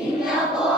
in know.